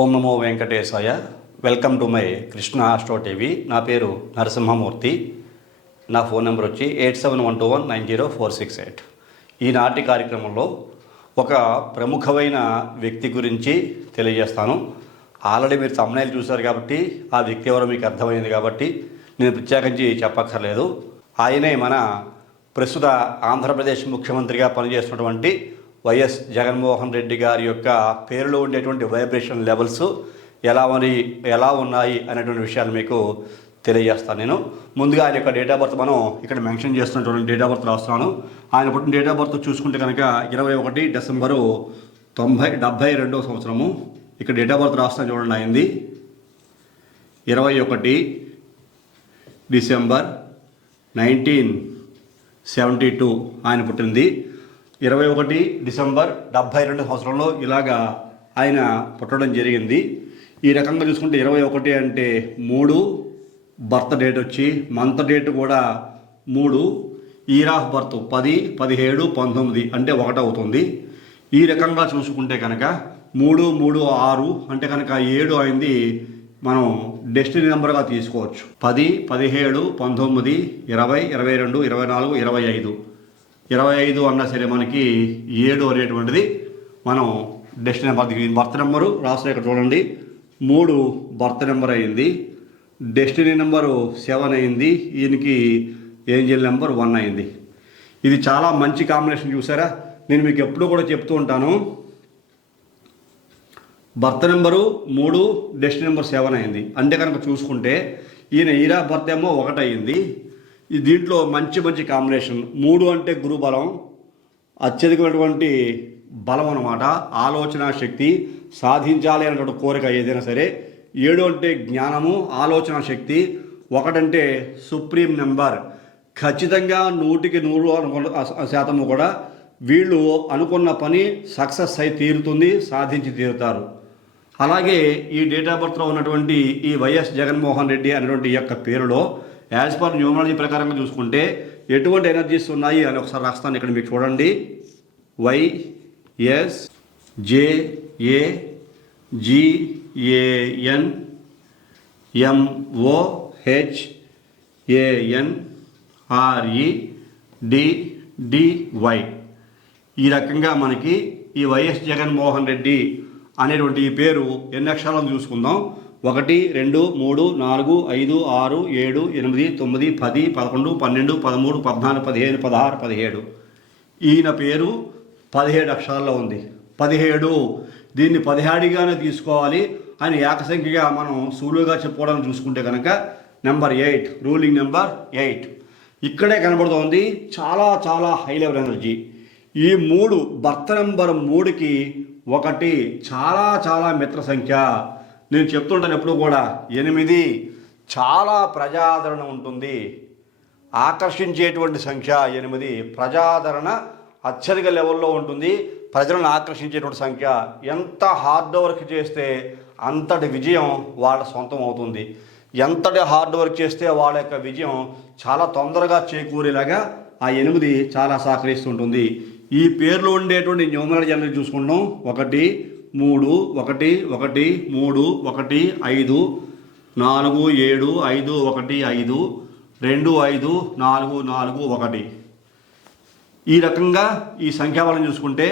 ఓం నమో వెంకటేశాయ. Welcome to my Krishna astro TV. నా పేరు నరసింహమూర్తి. నా ఫోన్ నెంబర్ వచ్చి 8712190468. ఈనాటి కార్యక్రమంలో ఒక ప్రముఖమైన వ్యక్తి గురించి తెలియజేస్తాను. ఆల్రెడీ మీరు thumbnail చూశారు కాబట్టి ఆ వ్యక్తి ఎవరో మీకు అర్థమైంది కాబట్టి నేను ప్రత్యేకించి చెప్పక్కర్లేదు. ఆయనే మన ప్రస్తుత ఆంధ్రప్రదేశ్ ముఖ్యమంత్రిగా పనిచేస్తున్నటువంటి వైఎస్ జగన్మోహన్ రెడ్డి గారి యొక్క పేరులో ఉండేటువంటి వైబ్రేషన్ లెవెల్స్ ఎలా ఉన్నాయి అనేటువంటి విషయాలు మీకు తెలియజేస్తాను. నేను ముందుగా ఆయన యొక్క డేట్ ఆఫ్ బర్త్ మనం ఇక్కడ మెన్షన్ చేస్తున్నటువంటి డేట్ ఆఫ్ బర్త్ రాస్తున్నాను. ఆయన పుట్టిన డేట్ ఆఫ్ బర్త్ చూసుకుంటే కనుక 21 డిసెంబరు 1972 సంవత్సరము. ఇక్కడ డేట్ ఆఫ్ బర్త్ రాస్తాను చూడండి. అయింది 21 డిసెంబర్ 1972 ఆయన పుట్టింది. 21 డిసెంబర్ 72 సంవత్సరంలో ఇలాగా ఆయన పుట్టడం జరిగింది. ఈ రకంగా చూసుకుంటే 21 అంటే 3, బర్త్ డేట్ వచ్చి మంత్ డేట్ కూడా 3, ఇయర్ ఆఫ్ బర్త్ 10, 17, 19 అంటే 1 అవుతుంది. ఈ రకంగా చూసుకుంటే కనుక 3, 3, 6 అంటే కనుక 7 అయింది. మనం డెస్టినీ నెంబర్గా తీసుకోవచ్చు. 10, 17, 19, 20, 22, 24, 25 అన్నా సరే మనకి 7 అనేటువంటిది మనం డెస్టినీ నెంబర్. బర్త్ నెంబరు రాసిన ఇక్కడ చూడండి. 3 బర్త్ నెంబర్ అయింది. డెస్టినీ నెంబరు 7 అయింది. ఈయనకి ఏంజల్ నెంబర్ 1 అయింది. ఇది చాలా మంచి కాంబినేషన్. చూసారా, నేను మీకు ఎప్పుడూ కూడా చెప్తూ ఉంటాను. బర్త్ నెంబరు 3, డెస్టినీ నెంబర్ 7 అయింది అంటే కనుక చూసుకుంటే ఈయన ఈరా బర్త్ ఏమో 1 అయింది. దీంట్లో మంచి కాంబినేషన్. 3 అంటే గురు బలం, అత్యధికమైనటువంటి బలం అన్నమాట. ఆలోచన శక్తి, సాధించాలి అనేటువంటి కోరిక ఏదైనా సరే. 7 అంటే జ్ఞానము, ఆలోచన శక్తి. 1 అంటే సుప్రీం నెంబర్. ఖచ్చితంగా 100% కూడా వీళ్ళు అనుకున్న పని సక్సెస్ అయి తీరుతుంది, సాధించి తీరుతారు. అలాగే ఈ డేట్ ఆఫ్ బర్త్లో ఉన్నటువంటి ఈ వైఎస్ జగన్మోహన్ రెడ్డి అనేటువంటి యొక్క పేరులో యాజ్ పర్ న్యూమరాలజీ ప్రకారంగా చూసుకుంటే ఎటువంటి ఎనర్జీస్ ఉన్నాయి అని ఒకసారి రాస్తాను. ఇక్కడ మీకు చూడండి. YSJAGANMOHANREDDY. ఈ రకంగా మనకి ఈ వైఎస్ జగన్మోహన్ రెడ్డి అనేటువంటి ఈ పేరు ఎన్ని అక్షరాలను చూసుకుందాం. 1, 2, 3, 4, 5, 6, 7, 8, 9, 10, 11, 12, 13, 14, 15, 16, 17. ఈయన పేరు 17 అక్షరాల్లో ఉంది. 17 దీన్ని 17గానే తీసుకోవాలి అని ఏకసంఖ్యగా మనం సులువుగా చెప్పుకోవడానికి చూసుకుంటే కనుక నెంబర్ 8, రూలింగ్ నెంబర్ 8 ఇక్కడే కనబడుతోంది. చాలా హై లెవెల్ ఎనర్జీ. ఈ 3 బర్త్ నెంబర్ 3కి 1 చాలా మిత్ర సంఖ్య. నేను చెప్తుంటాను ఎప్పుడు కూడా 8 చాలా ప్రజాదరణ ఉంటుంది. ఆకర్షించేటువంటి సంఖ్య 8. ప్రజాదరణ అత్యధిక లెవెల్లో ఉంటుంది. ప్రజలను ఆకర్షించేటువంటి సంఖ్య. ఎంత హార్డ్ వర్క్ చేస్తే అంతటి విజయం వాళ్ళ సొంతం అవుతుంది. ఎంతటి హార్డ్ వర్క్ చేస్తే వాళ్ళ యొక్క విజయం చాలా తొందరగా చేకూరేలాగా ఆ 8 చాలా సహకరిస్తుంటుంది. ఈ పేర్లో ఉండేటువంటి న్యూమరాలజీ అనేది చూసుకుంటాం. 1, 3, 1, 1, 3, 1, 5, 4, 7, 5, 1, 5, 2, 5, 4, 4, 1. ఈ రకంగా ఈ సంఖ్యాబలం చూసుకుంటే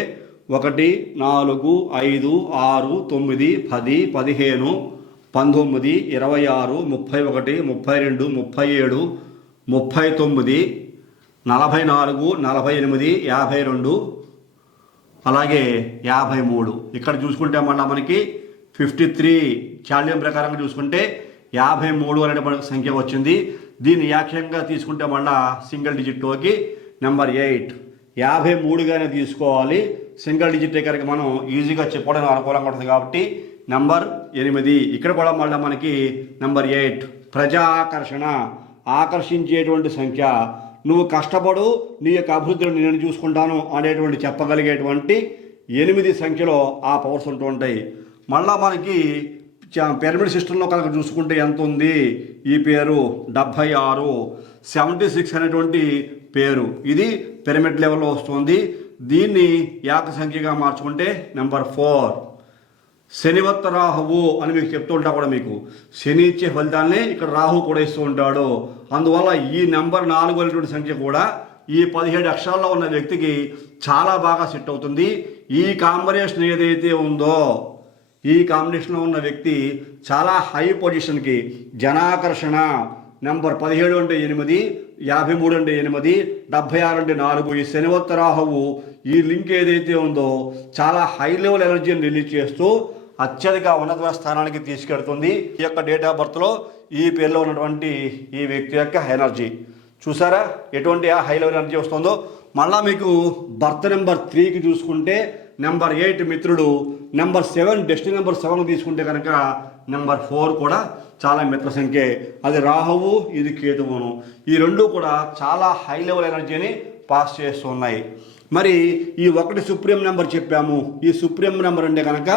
1, 4, 5, 6, 9, 10, 15, 19, 26, 31, 32, 37, 39, 44, 48, 52, అలాగే 53. ఇక్కడ చూసుకుంటే మళ్ళీ మనకి 53 చాల్యం ప్రకారంగా చూసుకుంటే 53 అనే సంఖ్య వచ్చింది. దీన్ని యాక్యంగా తీసుకుంటే మళ్ళీ సింగిల్ డిజిట్లోకి నెంబర్ 8 53గానే తీసుకోవాలి. సింగిల్ డిజిట్ కనుక మనం ఈజీగా చెప్పుకోవడానికి అనుకూలంగా ఉంటుంది కాబట్టి నెంబర్ 8. ఇక్కడ కూడా మళ్ళీ మనకి నెంబర్ 8 ప్రజా ఆకర్షణ, ఆకర్షించేటువంటి సంఖ్య. నువ్వు కష్టపడు, నీ యొక్క అభివృద్ధిని నేను చూసుకుంటాను అనేటువంటి చెప్పగలిగేటువంటి 8 సంఖ్యలో ఆ పవర్స్ ఉంటూ ఉంటాయి. మళ్ళీ మనకి పిరమిడ్ సిస్టంలో కనుక చూసుకుంటే ఎంత ఉంది ఈ పేరు 76, 76 అనేటువంటి పేరు. ఇది పిరమిడ్ లెవెల్లో వస్తుంది. దీన్ని ఏక సంఖ్యగా మార్చుకుంటే నెంబర్ 4. శనివత్త రాహువు అని మీకు చెప్తూ ఉంటా కూడా మీకు శని ఇచ్చే ఫలితాన్ని ఇక్కడ రాహు కూడా ఇస్తూ ఉంటాడు. అందువల్ల ఈ నెంబర్ 4 అనేటువంటి సంఖ్య కూడా ఈ 17 అక్షరాల్లో ఉన్న వ్యక్తికి చాలా బాగా సెట్ అవుతుంది. ఈ కాంబినేషన్ ఏదైతే ఉందో ఈ కాంబినేషన్లో ఉన్న వ్యక్తి చాలా హై పొజిషన్కి జనాకర్షణ నెంబర్ 17 అంటే 8, 53 అంటే 8, 76 అంటే 4 ఈ శనివత్త రాహువు ఈ లింక్ ఏదైతే ఉందో చాలా హై లెవెల్ ఎనర్జీని రిలీజ్ చేస్తూ అత్యధిక ఉన్నతమైన స్థానానికి తీసుకెడుతుంది. ఈ యొక్క డేట్ ఆఫ్ బర్త్లో ఈ పేరులో ఉన్నటువంటి ఈ వ్యక్తి యొక్క ఎనర్జీ చూసారా ఎటువంటి హై లెవెల్ ఎనర్జీ వస్తుందో. మళ్ళా మీకు బర్త్ నెంబర్ 3కి చూసుకుంటే నెంబర్ 8 మిత్రుడు, నెంబర్ 7 డెస్టినీ నెంబర్ 7 తీసుకుంటే కనుక నెంబర్ 4 కూడా చాలా మిత్ర సంఖ్య. అది రాహువు, ఇది కేతువును. ఈ రెండు కూడా చాలా హై లెవెల్ ఎనర్జీని పాస్ చేస్తున్నాయి. మరి ఈ 1 సుప్రీం నెంబర్ చెప్పాము. ఈ సుప్రీం నెంబర్ అంటే కనుక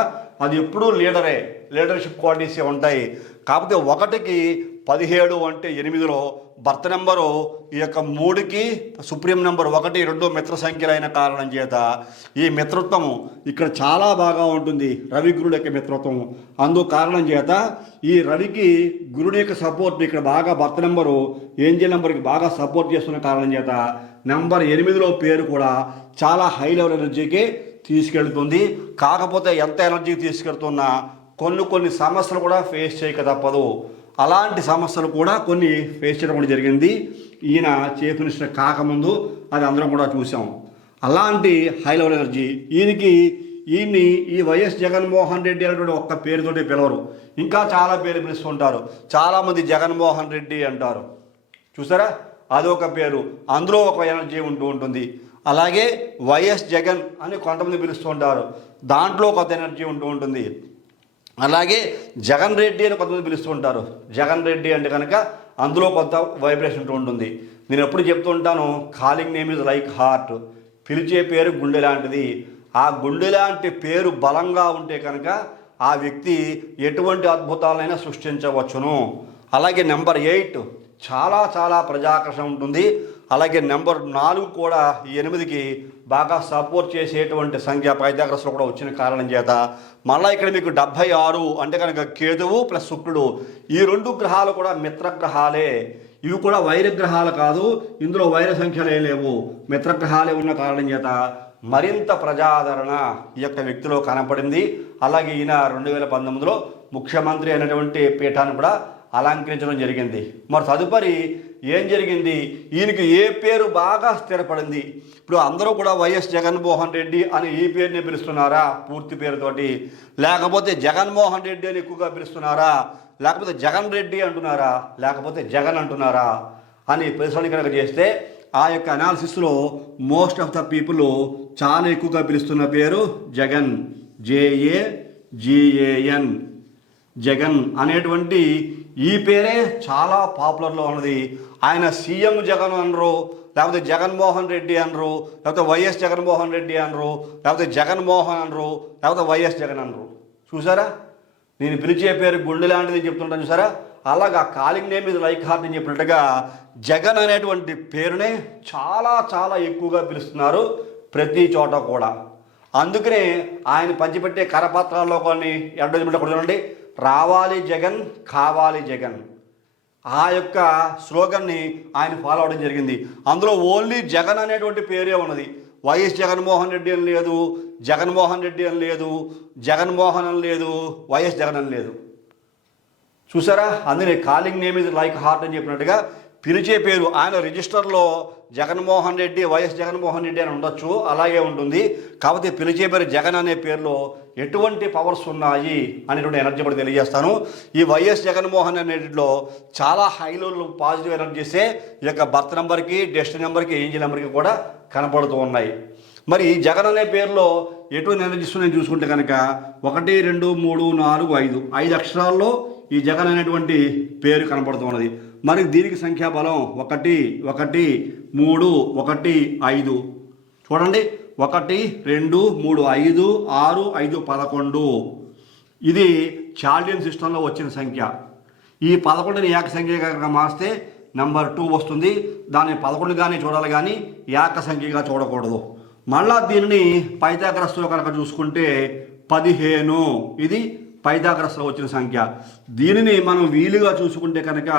అది ఎప్పుడూ లీడర్షిప్ క్వాలిటీస్ ఉంటాయి. కాకపోతే 1కి 17 అంటే 8లో బర్త్ నెంబరు ఈ యొక్క 3కి సుప్రీం నెంబర్ 1, 2 మిత్ర సంఖ్యలైన కారణం చేత ఈ మిత్రత్వము ఇక్కడ చాలా బాగా ఉంటుంది. రవి గురుడు యొక్క మిత్రత్వం అందు కారణం చేత ఈ రవికి గురుడు యొక్క సపోర్ట్ ఇక్కడ బాగా బర్త్ నెంబరు ఏంజల్ నెంబర్కి బాగా సపోర్ట్ చేస్తున్న కారణం చేత నెంబర్ 8లో పేరు కూడా చాలా హై లెవెల్ ఎనర్జీకి తీసుకెళ్తుంది. కాకపోతే ఎంత ఎనర్జీకి తీసుకెళ్తున్నా కొన్ని సమస్యలు కూడా ఫేస్ చేయక తప్పదు. అలాంటి సమస్యలు కూడా కొన్ని ఫేస్ చేయడం కూడా జరిగింది. ఈయన చీఫ్ మినిస్టర్ కాకముందు అది అందరం కూడా చూసాం. అలాంటి హై లెవెల్ ఎనర్జీ ఈయన్ని ఈ వైఎస్ జగన్మోహన్ రెడ్డి అనేటువంటి ఒక్క పేరుతోటి పిలవరు, ఇంకా చాలా పేరు పిలుస్తుంటారు. చాలామంది జగన్మోహన్ రెడ్డి అంటారు చూసారా, అదొక పేరు, అందులో ఒక ఎనర్జీ ఉంటూ ఉంటుంది. అలాగే వైఎస్ జగన్ అని కొంతమంది పిలుస్తూ ఉంటారు, దాంట్లో కొత్త ఎనర్జీ ఉంటూ ఉంటుంది. అలాగే జగన్ రెడ్డి అని కొంతమంది పిలుస్తూ ఉంటారు. జగన్ రెడ్డి అంటే కనుక అందులో కొంత వైబ్రేషన్ ఉంటూ ఉంటుంది. నేను ఎప్పుడు చెప్తూ ఉంటాను, calling name is like heart, పిలిచే పేరు గుండె లాంటిది. ఆ గుండె లాంటి పేరు బలంగా ఉంటే కనుక ఆ వ్యక్తి ఎటువంటి అద్భుతాలైనా సృష్టించవచ్చును. అలాగే నెంబర్ 8 చాలా ప్రజాకర్షణ ఉంటుంది. అలాగే నెంబర్ 4 కూడా ఈ 8కి బాగా సపోర్ట్ చేసేటువంటి సంఖ్య పైథాగరస్లో కూడా వచ్చిన కారణం చేత మళ్ళీ ఇక్కడ మీకు 76 అంటే కనుక కేతువు ప్లస్ శుక్రుడు, ఈ 2 గ్రహాలు కూడా మిత్రగ్రహాలే. ఇవి కూడా వైర గ్రహాలు కాదు, ఇందులో వైర సంఖ్యలే లేవు, మిత్రగ్రహాలే ఉన్న కారణం చేత మరింత ప్రజాదరణ ఈ యొక్క వ్యక్తిలో కనపడింది. అలాగే ఈయన 2019లో ముఖ్యమంత్రి అయినటువంటి పీఠాన్ని కూడా అలంకరించడం జరిగింది. మరి తదుపరి ఏం జరిగింది, ఈయనకి ఏ పేరు బాగా స్థిరపడింది? ఇప్పుడు అందరూ కూడా వైఎస్ జగన్మోహన్ రెడ్డి అని ఈ పేరుని పిలుస్తున్నారా పూర్తి పేరుతోటి, లేకపోతే జగన్మోహన్ రెడ్డి అని ఎక్కువగా పిలుస్తున్నారా, లేకపోతే జగన్ రెడ్డి అంటున్నారా, లేకపోతే జగన్ అంటున్నారా అని పరిశీలన కనుక చేస్తే ఆ యొక్క అనాలిసిస్లో మోస్ట్ ఆఫ్ ద పీపుల్ చాలా ఎక్కువగా పిలుస్తున్న పేరు జగన్, JAGAN, జగన్ అనేటువంటి ఈ పేరే చాలా పాపులర్లో ఉన్నది. ఆయన సీఎం జగన్ అనరు, లేకపోతే జగన్మోహన్ రెడ్డి అనరు, లేకపోతే వైఎస్ జగన్మోహన్ రెడ్డి అనరు, లేకపోతే జగన్మోహన్ అనరు, లేకపోతే వైఎస్ జగన్ అనరు. చూసారా, నేను పిలిచే పేరు గుండె లాంటిది చెప్తుంటాను చూసారా. అలాగా కాలింగ్ నేమ్ ఇది లైక్ హార్ట్ అని చెప్పినట్టుగా జగన్ అనేటువంటి పేరునే చాలా ఎక్కువగా పిలుస్తున్నారు ప్రతి చోట కూడా. అందుకనే ఆయన పంచిపెట్టే కరపత్రాల్లో కొన్ని అడ్వర్టైజ్మెంట్ కూడా చూడండి, రావాలి జగన్, కావాలి జగన్, ఆ యొక్క స్లోగన్ని ఆయన ఫాలో అవడం జరిగింది. అందులో ఓన్లీ జగన్ అనేటువంటి పేరే ఉన్నది, వైఎస్ జగన్మోహన్ రెడ్డి అని లేదు, జగన్మోహన్ రెడ్డి అని లేదు, జగన్మోహన్ అని లేదు, వైఎస్ జగన్ అని లేదు. చూసారా, అందుకే calling name is like heart అని చెప్పినట్టుగా పిలిచే పేరు ఆయన రిజిస్టర్లో జగన్మోహన్ రెడ్డి, వైఎస్ జగన్మోహన్ రెడ్డి అని ఉండొచ్చు, అలాగే ఉంటుంది. కాకపోతే పిలిచే పేరు జగన్ అనే పేరులో ఎటువంటి పవర్స్ ఉన్నాయి అనేటువంటి ఎనర్జీ కూడా తెలియజేస్తాను. ఈ వైఎస్ జగన్మోహన్ అనేటిలో చాలా హైలో పాజిటివ్ ఎనర్జీసే ఈ యొక్క బర్త్ నెంబర్కి, డెస్టినీ నెంబర్కి, ఏంజిల్ నెంబర్కి కూడా కనపడుతూ ఉన్నాయి. మరి ఈ జగన్ అనే పేరులో ఎటువంటి ఎనర్జీస్ నేను చూసుకుంటే కనుక 1, 2, 3, 4, 5 అక్షరాల్లో ఈ జగన్ అనేటువంటి పేరు కనపడుతూ ఉన్నది. మరి దీనికి సంఖ్యాబలం 1, 1, 3, 1, 5 చూడండి, 1, 2, 3, 5, 6, 5, 11. ఇది చాల్డియన్ సిస్టంలో వచ్చిన సంఖ్య. ఈ 11ని ఏక సంఖ్యగా మార్స్తే నెంబర్ 2 వస్తుంది. దాన్ని 11గానే చూడాలి కానీ ఏక సంఖ్యగా చూడకూడదు. మళ్ళా దీనిని పైథాగరస్తో కనుక చూసుకుంటే 15. ఇది పైథాగరస్లో వచ్చిన సంఖ్య. దీనిని మనం వీలుగా చూసుకుంటే కనుక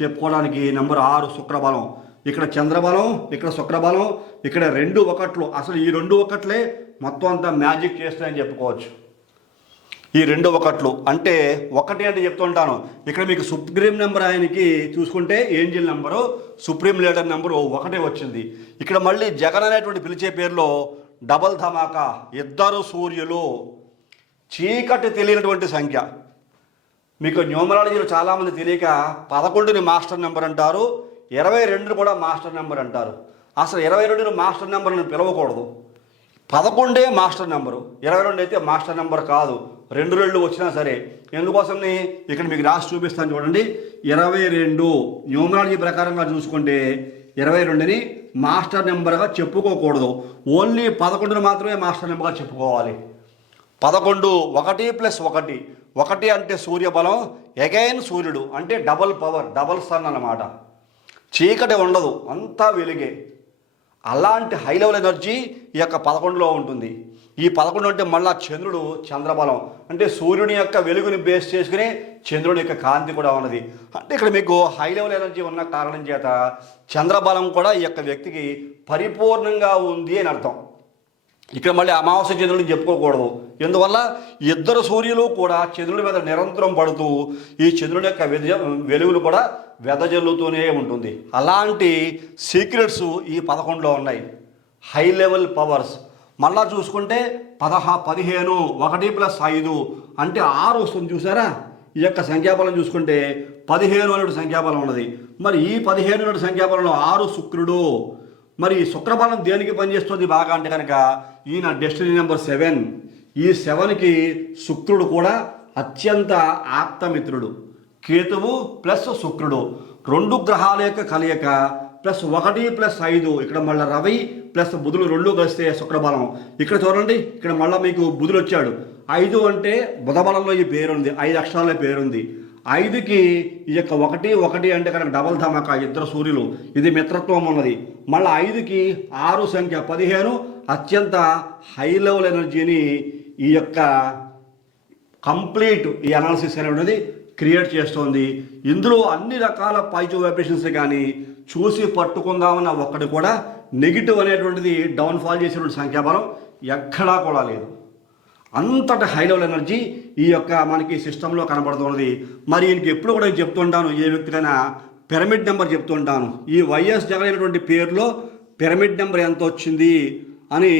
చెప్పుకోవడానికి నెంబర్ 6 శుక్రబలం. ఇక్కడ చంద్రబలం, ఇక్కడ శుక్రబలం, ఇక్కడ 2 1. అసలు ఈ 2 1 మొత్తం అంతా మ్యాజిక్ చేస్తాయని చెప్పుకోవచ్చు. ఈ 2 1 అంటే 1 అంటే చెప్తుంటాను. ఇక్కడ మీకు సుప్రీం నెంబర్ ఆయనకి చూసుకుంటే angel number, supreme leader number 1 వచ్చింది. ఇక్కడ మళ్ళీ జగన్ అనేటువంటి పిలిచే పేరులో డబల్ ధమాకా, 2 సూర్యులు, చీకటి తెలియనటువంటి సంఖ్య. మీకు న్యూమరాలజీలో చాలామంది తెలియక 11ని మాస్టర్ నెంబర్ అంటారు, 22ని కూడా మాస్టర్ నెంబర్ అంటారు. అసలు 22ని మాస్టర్ నెంబర్ని పిలవకూడదు. 11 మాస్టర్ నెంబరు, 22 అయితే మాస్టర్ నెంబర్ కాదు. 2 వచ్చినా సరే. ఎందుకోసమని ఇక్కడ మీకు రాసి చూపిస్తాను చూడండి. 22 న్యూమరాలజీ ప్రకారంగా చూసుకుంటే 22ని మాస్టర్ నెంబర్గా చెప్పుకోకూడదు. ఓన్లీ 11ని మాత్రమే మాస్టర్ నెంబర్గా చెప్పుకోవాలి. 11 1 + 1. 1 అంటే సూర్యబలం, అగైన్ సూర్యుడు అంటే డబల్ పవర్, డబల్ సన్ అన్నమాట. చీకటి ఉండదు, అంతా వెలుగే. అలాంటి హై లెవెల్ ఎనర్జీ ఈ యొక్క 11లో ఉంటుంది. ఈ 11 అంటే మళ్ళా చంద్రుడు, చంద్రబలం అంటే సూర్యుని యొక్క వెలుగుని బేస్ చేసుకుని చంద్రుని యొక్క కాంతి కూడా ఉన్నది. అంటే ఇక్కడ మీకు హై లెవెల్ ఎనర్జీ ఉన్న కారణం చేత చంద్రబలం కూడా ఈ యొక్క వ్యక్తికి పరిపూర్ణంగా ఉంది అని అర్థం. ఇక్కడ మళ్ళీ అమావాస్య చంద్రుడిని చెప్పుకోకూడదు. ఎందువల్ల 2 సూర్యులు కూడా చంద్రుడి మీద నిరంతరం పడుతూ ఈ చంద్రుడి యొక్క వెలుగులు కూడా వెదజల్లుతూనే ఉంటుంది. అలాంటి సీక్రెట్స్ ఈ 11లో ఉన్నాయి, హై లెవెల్ పవర్స్. మళ్ళా చూసుకుంటే 15 1 + 5 అంటే 6 వస్తుంది. చూసారా, ఈ యొక్క సంఖ్యాబలం చూసుకుంటే 15 అనే సంఖ్యాబలం ఉన్నది. మరి ఈ 15 అనే సంఖ్యాబలంలో 6 శుక్రుడు. మరి శుక్రబలం దేనికి పనిచేస్తుంది బాగా అంటే కనుక ఈయన డెస్టినీ నెంబర్ 7. ఈ 7కి శుక్రుడు కూడా అత్యంత ఆప్తమిత్రుడు. కేతువు ప్లస్ శుక్రుడు 2 గ్రహాల యొక్క కలయిక ప్లస్ 1 + 5. ఇక్కడ మళ్ళీ రవి ప్లస్ బుధులు 2 కలిస్తే శుక్రబలం. ఇక్కడ చూడండి, ఇక్కడ మళ్ళీ మీకు బుధుడు వచ్చాడు. 5 అంటే బుధబలంలో ఈ పేరుంది, 5 అక్షరాల పేరుంది. 5కి ఈ యొక్క 1 1 అంటే కనుక డబల్ ధమాకా, 2 సూర్యులు, ఇది మిత్రత్వం ఉన్నది. మళ్ళీ 5కి 6 సంఖ్య 15 అత్యంత హై లెవెల్ ఎనర్జీని ఈ యొక్క కంప్లీట్ ఈ అనాలిసిస్ అనేది క్రియేట్ చేస్తోంది. ఇందులో అన్ని రకాల పాజిటివ్ వైబ్రేషన్స్ కానీ చూసి పట్టుకుందామన్న ఒక్కటి కూడా నెగిటివ్ అనేటువంటిది డౌన్ఫాల్ చేసినటువంటి సంఖ్యాబలం ఎక్కడా కూడా లేదు. అంతటి హై లెవెల్ ఎనర్జీ ఈ యొక్క మనకి సిస్టంలో కనబడుతున్నది. మరి ఈయనకి ఎప్పుడు కూడా నేను చెప్తుంటాను, ఏ వ్యక్తికైనా పిరమిడ్ నెంబర్ చెప్తుంటాను. ఈ వైఎస్ జగన్ అనేటువంటి పేరులో పిరమిడ్ నెంబర్ ఎంత వచ్చింది అని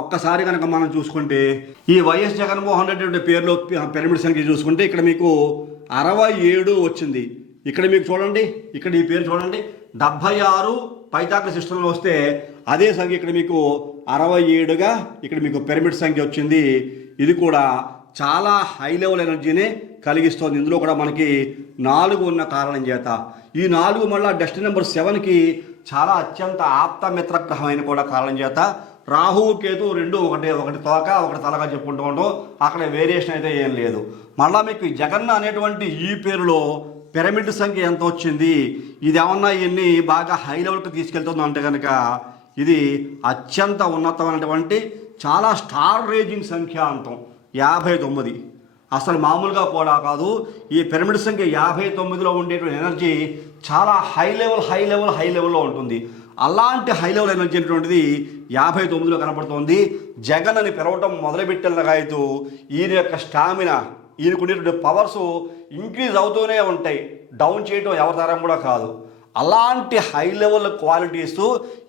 ఒక్కసారి కనుక మనం చూసుకుంటే ఈ వైఎస్ జగన్మోహన్ రెడ్డి అనే పేరులో పిరమిడ్ సంఖ్య చూసుకుంటే ఇక్కడ మీకు 67 వచ్చింది. ఇక్కడ మీకు చూడండి, ఇక్కడ ఈ పేరు చూడండి 76 పైథాగరస్ సిస్టంలో వస్తే అదే సంఖ్య ఇక్కడ మీకు 67గా ఇక్కడ మీకు పిరమిడ్ సంఖ్య వచ్చింది. ఇది కూడా చాలా హై లెవెల్ ఎనర్జీనే కలిగిస్తుంది. ఇందులో కూడా మనకి 4 ఉన్న కారణం చేత ఈ 4 మళ్ళీ డెస్టినీ నెంబర్ 7కి చాలా అత్యంత ఆప్తమిత్ర గ్రహమైన కూడా కారణం చేత రాహువు కేతు 2 ఒకటి తోక ఒకటి తలగా చెప్పుకుంటూ ఉంటాం. అక్కడ వేరియేషన్ అయితే ఏం లేదు. మళ్ళీ మీకు జగన్ అనేటువంటి ఈ పేరులో పిరమిడ్ సంఖ్య ఎంత వచ్చింది, ఇది ఏమన్నా ఇవన్నీ బాగా హై లెవెల్కి తీసుకెళ్తుందో అంటే కనుక ఇది అత్యంత ఉన్నతమైనటువంటి చాలా స్టార్ రేజింగ్ సంఖ్య అంటాం 59. అసలు మామూలుగా కూడా కాదు. ఈ పిరమిడ్ సంఖ్య 59లో ఉండేటువంటి ఎనర్జీ చాలా హై లెవెల్లో ఉంటుంది. అలాంటి హై లెవెల్ ఎనర్జీ అనేటువంటిది 59లో కనపడుతుంది. జగన్ అని పిలవటం మొదలుపెట్టినగాయతూ ఈయన యొక్క స్టామినా, ఈయనకు ఉండేటువంటి పవర్స్ ఇంక్రీజ్ అవుతూనే ఉంటాయి. డౌన్ చేయడం ఎవరి తరం కూడా కాదు. అలాంటి హై లెవెల్ క్వాలిటీస్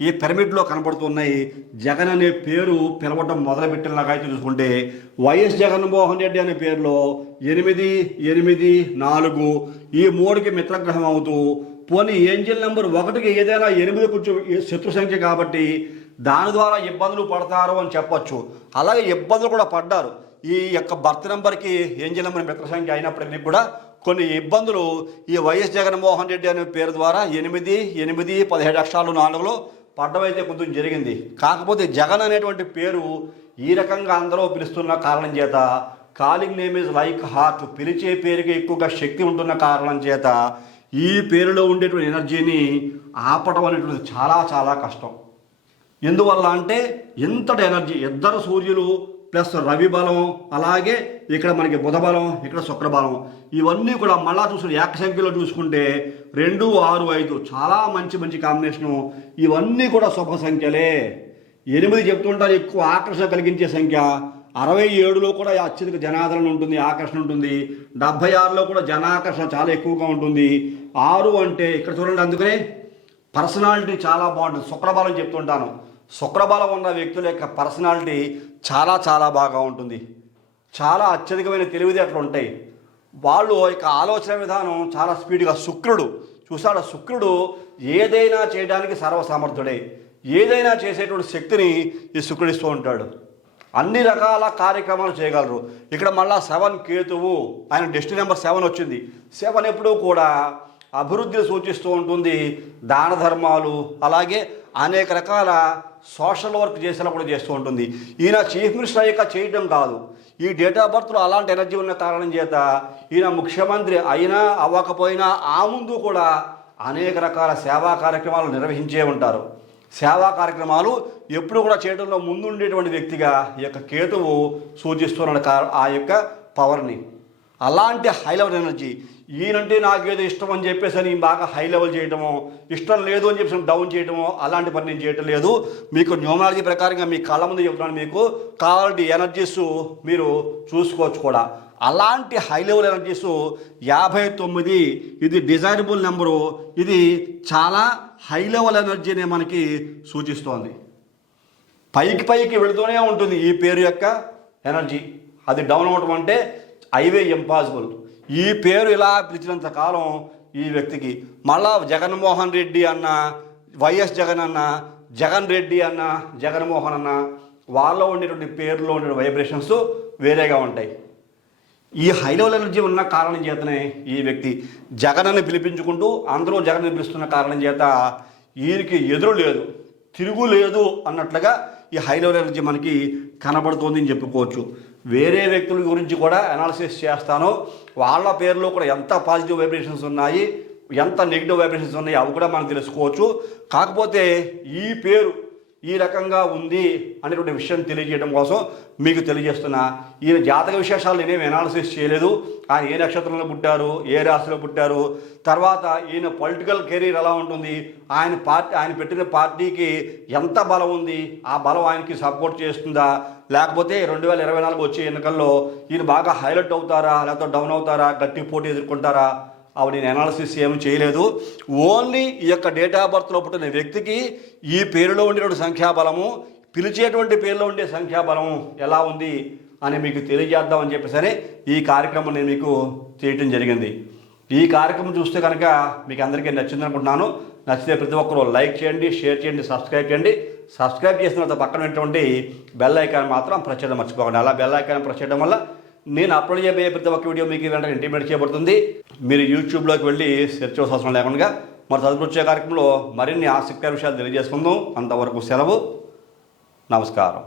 ఈ పిరమిడ్లో కనబడుతున్నాయి. జగన్ అనే పేరు పిలవటం మొదలుపెట్టినగాయతూ చూసుకుంటే వైఎస్ జగన్మోహన్ రెడ్డి అనే పేరులో 8 8 4 ఈ 3కి మిత్రగ్రహం అవుతూ పోనీ ఏంజిల్ నెంబర్ 1కి ఏదైనా 8 కొంచెం శత్రు సంఖ్య కాబట్టి దాని ద్వారా ఇబ్బందులు పడతారు అని చెప్పచ్చు. అలాగే ఇబ్బందులు కూడా పడ్డారు. ఈ యొక్క బర్త్ నెంబర్కి ఏంజిల్ నెంబర్ మిత్ర సంఖ్య అయినప్పటికీ కూడా కొన్ని ఇబ్బందులు ఈ వైఎస్ జగన్మోహన్ రెడ్డి అనే పేరు ద్వారా 8 8 17 అక్షరాలు 4లో పడ్డమైతే కొంచెం జరిగింది. కాకపోతే జగన్ అనేటువంటి పేరు ఈ రకంగా అందరూ పిలుస్తున్న కారణం చేత calling name is like heart, పిలిచే పేరుకి ఎక్కువగా శక్తి ఉంటున్న కారణం చేత ఈ పేరులో ఉండేటువంటి ఎనర్జీని ఆపడం అనేటువంటిది చాలా చాలా కష్టం. ఎందువల్ల అంటే ఇంతటి ఎనర్జీ 2 సూర్యులు ప్లస్ రవి బలం, అలాగే ఇక్కడ మనకి బుధ బలం, ఇక్కడ శుక్ర బలం, ఇవన్నీ కూడా మళ్ళా చూసుకుంటే ఏక సంఖ్యలో చూసుకుంటే 2, 6, 5 చాలా మంచి మంచి కాంబినేషను. ఇవన్నీ కూడా శుభ సంఖ్యలే. 8 చెప్తుంటారు ఎక్కువ ఆకర్షణ కలిగించే సంఖ్య. 67లో కూడా అత్యధిక జనాదరణ ఉంటుంది, ఆకర్షణ ఉంటుంది. 76లో కూడా జనాకర్షణ చాలా ఎక్కువగా ఉంటుంది. 6 అంటే ఇక్కడ చూడండి, అందుకనే పర్సనాలిటీ చాలా బాగుంటుంది. శుక్రబలం చెప్తుంటాను, శుక్రబలం ఉన్న వ్యక్తుల యొక్క పర్సనాలిటీ చాలా చాలా బాగా ఉంటుంది. చాలా అత్యధికమైన తెలివితేటలు ఉంటాయి. వాళ్ళు యొక్క ఆలోచన విధానం చాలా స్పీడ్గా. శుక్రుడు చూసాడు, శుక్రుడు ఏదైనా చేయడానికి సర్వసమర్థుడే. ఏదైనా చేసేటువంటి శక్తిని ఈ శుక్రుడు ఇస్తూ ఉంటాడు. అన్ని రకాల కార్యక్రమాలు చేయగలరు. ఇక్కడ మళ్ళా 7 కేతువు, ఆయన డెస్టినీ నెంబర్ 7 వచ్చింది. 7 ఎప్పుడూ కూడా అభివృద్ధిని సూచిస్తూ ఉంటుంది. దాన ధర్మాలు, అలాగే అనేక రకాల సోషల్ వర్క్ చేసినప్పుడు చేస్తూ ఉంటుంది. ఈయన చీఫ్ మినిస్టర్ అయ్యాక చేయడం కాదు, ఈ డేట్ ఆఫ్ బర్త్లో అలాంటి ఎనర్జీ ఉన్న కారణం చేత ఈయన ముఖ్యమంత్రి అయినా అవ్వకపోయినా ఆ ముందు కూడా అనేక రకాల సేవా కార్యక్రమాలు నిర్వహించే ఉంటారు. సేవా కార్యక్రమాలు ఎప్పుడు కూడా చేయడంలో ముందుండేటువంటి వ్యక్తిగా ఈ యొక్క కేతువు సూచిస్తున్నాడు ఆ యొక్క పవర్ని. అలాంటి హై లెవెల్ ఎనర్జీ. ఈయనంటే నాకేదో ఇష్టం అని చెప్పేసి అని బాగా హై లెవెల్ చేయడమో, ఇష్టం లేదు అని చెప్పేసి డౌన్ చేయడమో, అలాంటి పని నేను చేయటం లేదు. మీకు న్యూమరాలజీ ప్రకారంగా మీ కళ్ళ ముందు చెప్తున్నాను, మీకు కావాలంటే ఎనర్జీస్ మీరు చూసుకోవచ్చు కూడా. అలాంటి హై లెవెల్ ఎనర్జీస్ 59, ఇది డిజైరబుల్ నెంబరు. ఇది చాలా హై లెవెల్ ఎనర్జీని మనకి సూచిస్తోంది. పైకి పైకి వెళుతూనే ఉంటుంది ఈ పేరు యొక్క ఎనర్జీ. అది డౌన్ అవ్వటం అంటే హైవే ఇంపాసిబుల్. ఈ పేరు ఇలా పిలిచినంత కాలం ఈ వ్యక్తికి మళ్ళా జగన్మోహన్ రెడ్డి అన్న, వైఎస్ జగన్ అన్న, జగన్ రెడ్డి అన్న, జగన్మోహన్ అన్న, వాళ్ళలో ఉండేటువంటి పేరులో ఉండే వైబ్రేషన్స్ వేరేగా ఉంటాయి. ఈ హై లెవెల్ ఎనర్జీ ఉన్న కారణం చేతనే ఈ వ్యక్తి జగన్ అని పిలిపించుకుంటూ అందరూ జగన్ పిలుస్తున్న కారణం చేత ఈయనకి ఎదురు లేదు, తిరుగు లేదు అన్నట్లుగా ఈ హై లెవెల్ ఎనర్జీ మనకి కనబడుతోంది అని చెప్పుకోవచ్చు. వేరే వ్యక్తుల గురించి కూడా అనాలిసిస్ చేస్తాను. వాళ్ళ పేరులో కూడా ఎంత పాజిటివ్ వైబ్రేషన్స్ ఉన్నాయి, ఎంత నెగిటివ్ వైబ్రేషన్స్ ఉన్నాయి, అవి కూడా మనం తెలుసుకోవచ్చు. కాకపోతే ఈ పేరు ఈ రకంగా ఉంది అనేటువంటి విషయం తెలియజేయడం కోసం మీకు తెలియజేస్తున్నా. ఈయన జాతక విశేషాలు నేనేమి అనాలిసిస్ చేయలేదు. ఆయన ఏ నక్షత్రంలో పుట్టారు, ఏ రాశిలో పుట్టారు, తర్వాత ఈయన పొలిటికల్ కెరీర్ ఎలా ఉంటుంది, ఆయన పెట్టిన పార్టీకి ఎంత బలం ఉంది, ఆ బలం ఆయనకి సపోర్ట్ చేస్తుందా, లేకపోతే 2024 వచ్చే ఎన్నికల్లో ఈయన బాగా హైలైట్ అవుతారా, లేకపోతే డౌన్ అవుతారా, గట్టి పోటీ ఎదుర్కొంటారా, అవి నేను అనాలిసిస్ ఏమి చేయలేదు. ఓన్లీ ఈ యొక్క డేట్ ఆఫ్ బర్త్లో పుట్టిన వ్యక్తికి ఈ పేరులో ఉండేటువంటి సంఖ్యాబలము, పిలిచేటువంటి పేరులో ఉండే సంఖ్యాబలము ఎలా ఉంది అని మీకు తెలియజేద్దామని చెప్పేసరి ఈ కార్యక్రమం నేను మీకు చేయటం జరిగింది. ఈ కార్యక్రమం చూస్తే కనుక మీకు అందరికీ నచ్చింది అనుకుంటున్నాను. నచ్చితే ప్రతి ఒక్కరూ లైక్ చేయండి, షేర్ చేయండి, సబ్స్క్రైబ్ చేయండి. సబ్స్క్రైబ్ చేసిన తర్వాత పక్కన ఉన్నటువంటి బెల్ ఐకాన్ మాత్రం ప్రెస్ చేయడం మర్చిపోకండి. అలా బెల్ ఐకాన్ ప్రెస్ చేయడం వల్ల నేను అప్లోడ్ చేయబోయే ప్రతి ఒక్క వీడియో మీకు వెంటనే ఇంటిమేట్ చేయబడుతుంది. మీరు యూట్యూబ్లోకి వెళ్ళి సెర్చ్ చేయాల్సిన అవసరం లేకుండా మరి తదుపరి వచ్చే కార్యక్రమంలో మరిన్ని ఆసక్తికర విషయాలు తెలియజేసుకుందాం. అంతవరకు సెలవు. నమస్కారం.